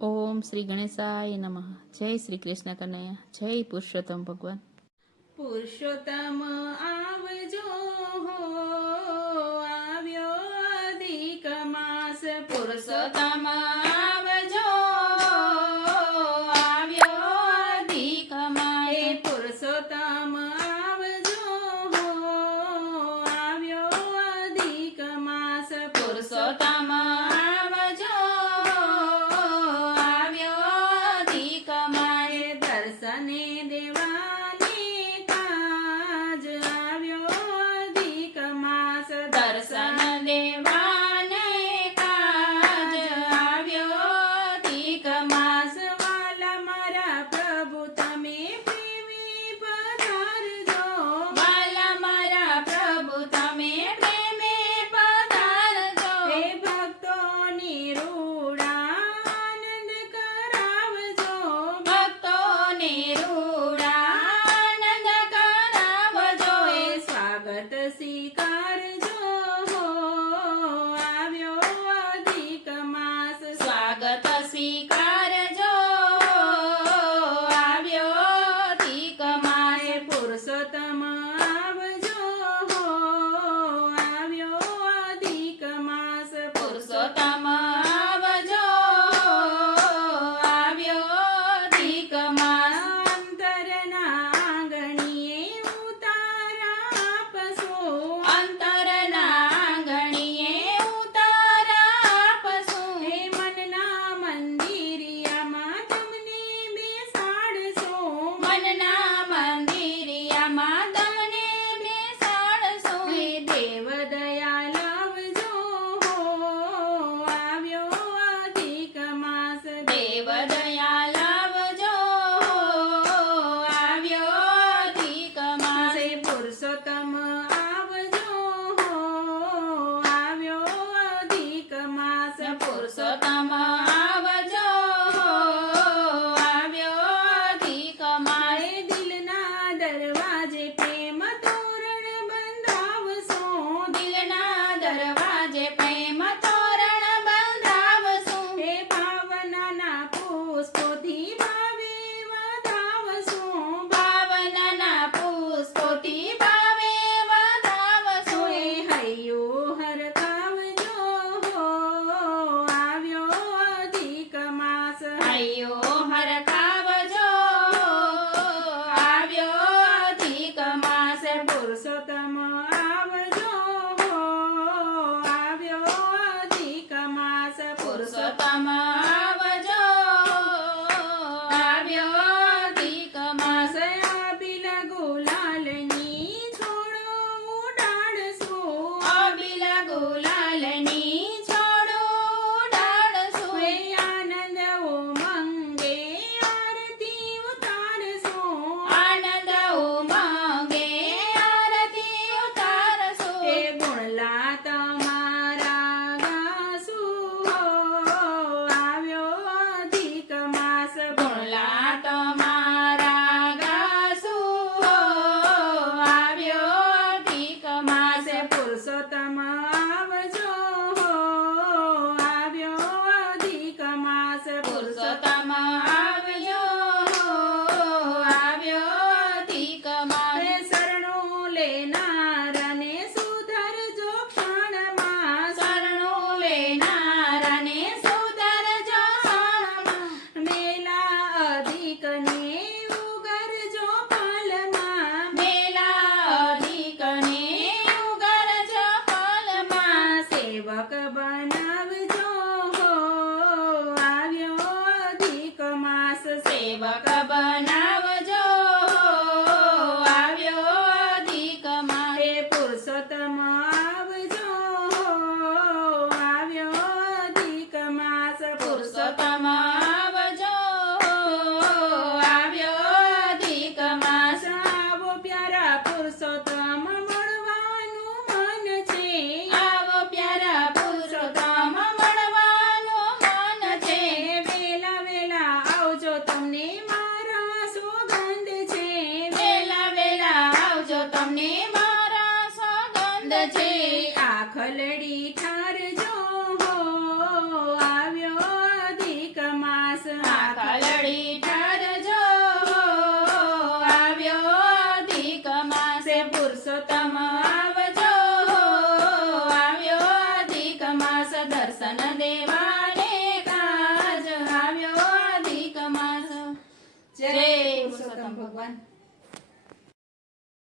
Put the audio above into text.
ઓમ શ્રી ગણેશાય નમઃ. જય શ્રી કૃષ્ણ કનૈયા. જય પુરુષોત્તમ ભગવાન. પુરુષોત્તમ આવજો હો, આવ્યો અધિક માસ. પુરુષોત્તમ આવજો, આવ્યો અધિક માસ. હે પુરુષોત્તમ આવજો હો, આવ્યો અધિક માસ. પુરુષોત્તમ આવજો, આવ્યો અધિક માસ. દર્શને દેવાને કાજ, આવ્યો અધિક માસ. દર્શન દેવાને કાજ, આવ્યો અધિક માસ. વાલા મારા પ્રભુ તમે પ્રેમી પધારજો, વાલા મારા પ્રભુ તમે પ્રેમી પધારજો. હે ભક્તોની રૂડા આનંદ કરાવજો, ભક્તોની રૂડા આનંદ કરાવજો. હે સ્વાગત સ્વીકારજો હો, આવ્યો અધિક માસ. સ્વાગત સ્વીકારજો, આવ્યો અધિક માસ. હે પુરુષોત્તમ આવજો હો, આવ્યો અધિક માસ. પુરુષોત્તમ આવજો, આવ્યો અધિક માસ. અંતરના આંગણીએ ઉતારા આપશો, અંતરના આંગણીએ ઉતારા આપશો. હે મનના મંદિરિયામાં તમને બેસાડશો, મનના મંદિરિયામાં તમને બેસાડશો. હે દેવ દયા લાવજો હો, આવ્યો અધિક માસ. દેવ દયા લાવજો, આવ્યો અધિક માસ. હે પુરુષોત્તમ આવજો હો, આવ્યો અધિક માસ. પુરુષોત્તમ આવજો, આવ્યો અધિક માસ. હે દિલના દરવાજે પ્રેમ તોરણ બંધાવશો, દિલના દરવાજે પ્રેમ તોરણ બંધાવશો. હે ભાવનાના પુષ્પોથી ભાવે વધાવશો, ભાવનાના પુષ્પોથી ભાવે વધાવશો. હે હૈયો હરખાવજો હો, આવ્યો અધિક માસ. હૈયો હરખાવજો, આવ્યો અધિક માસ. પુરુષોત્તમ આવજો હો, આવ્યો અધિક માસ. પુરુષોત્તમ આવજો, આવ્યો અધિક માસ. અબિલ ગુલાલની છોડો ઉડાડશો, અબિલ ગુલાલની છોડો ઉડાડશો. હે આનંદ ઉમંગે આરતી ઉતારશો, આનંદ ઉમંગે આરતી ઉતારશો. હે ગુણલા તમારા ગાશું હો, આવ્યો અધિક માસ. ગુણલા તમારા ગાશું હો, આવ્યો અધિક માસ. પુરુષોત્તમ આવજો હો, આવ્યો અધિક માસ. પુરુષોત્તમ આવજો, આવ્યો અધિક માસ. હે શરણું લેનારને સુધરજો ક્ષણમાં, શરણું લેનારને સુધરજો ક્ષણમાં. મેલા અધિકને ઉગરજો ફલમાં, મેલા અધિકને ઉગરજો ફલમાં. સેવક બનાવજો હો, આવ્યો અધિક માસ. સેવક બનાવજો, આવ્યો અધિક માસ. હે પુરુષોત્તમ આવજો હો, આવ્યો અધિક માસ. પુરુષોત્તમ આવજો, આવ્યો અધિક માસ. આવો પ્યારા પુરુષોત્તમ મળવાનું મન છે, આવો પ્યારા પુરુષોત્તમ મળવાનું મન છે. વેલા વેલા આવજો તમને મારા સોગંદ છે, વેલા વેલા આવજો તમને મારા સોગંદ છે. આખલડી ઠારજો હો, આવ્યો અધિક માસ. ભગવાન